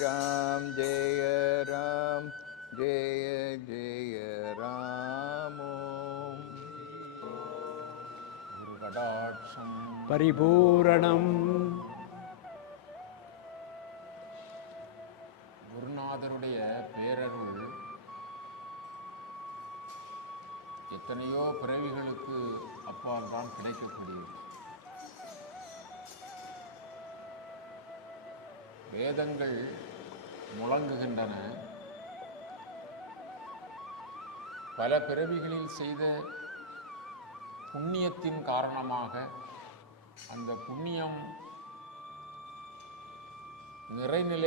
ராம் ஜெய ராம் ஜெய ஜெய ராம். ஓம் குரு கடாட்சம் பரிபூரணம். குருநாதருடைய பேரருள் எத்தனையோ பிறவிகளுக்கு அப்பால் தான் கிடைக்கக்கூடியது. வேதங்கள் முழங்குகின்றன. பல பிறவிகளில் செய்த புண்ணியத்தின் காரணமாக அந்த புண்ணியம் நிறைநிலை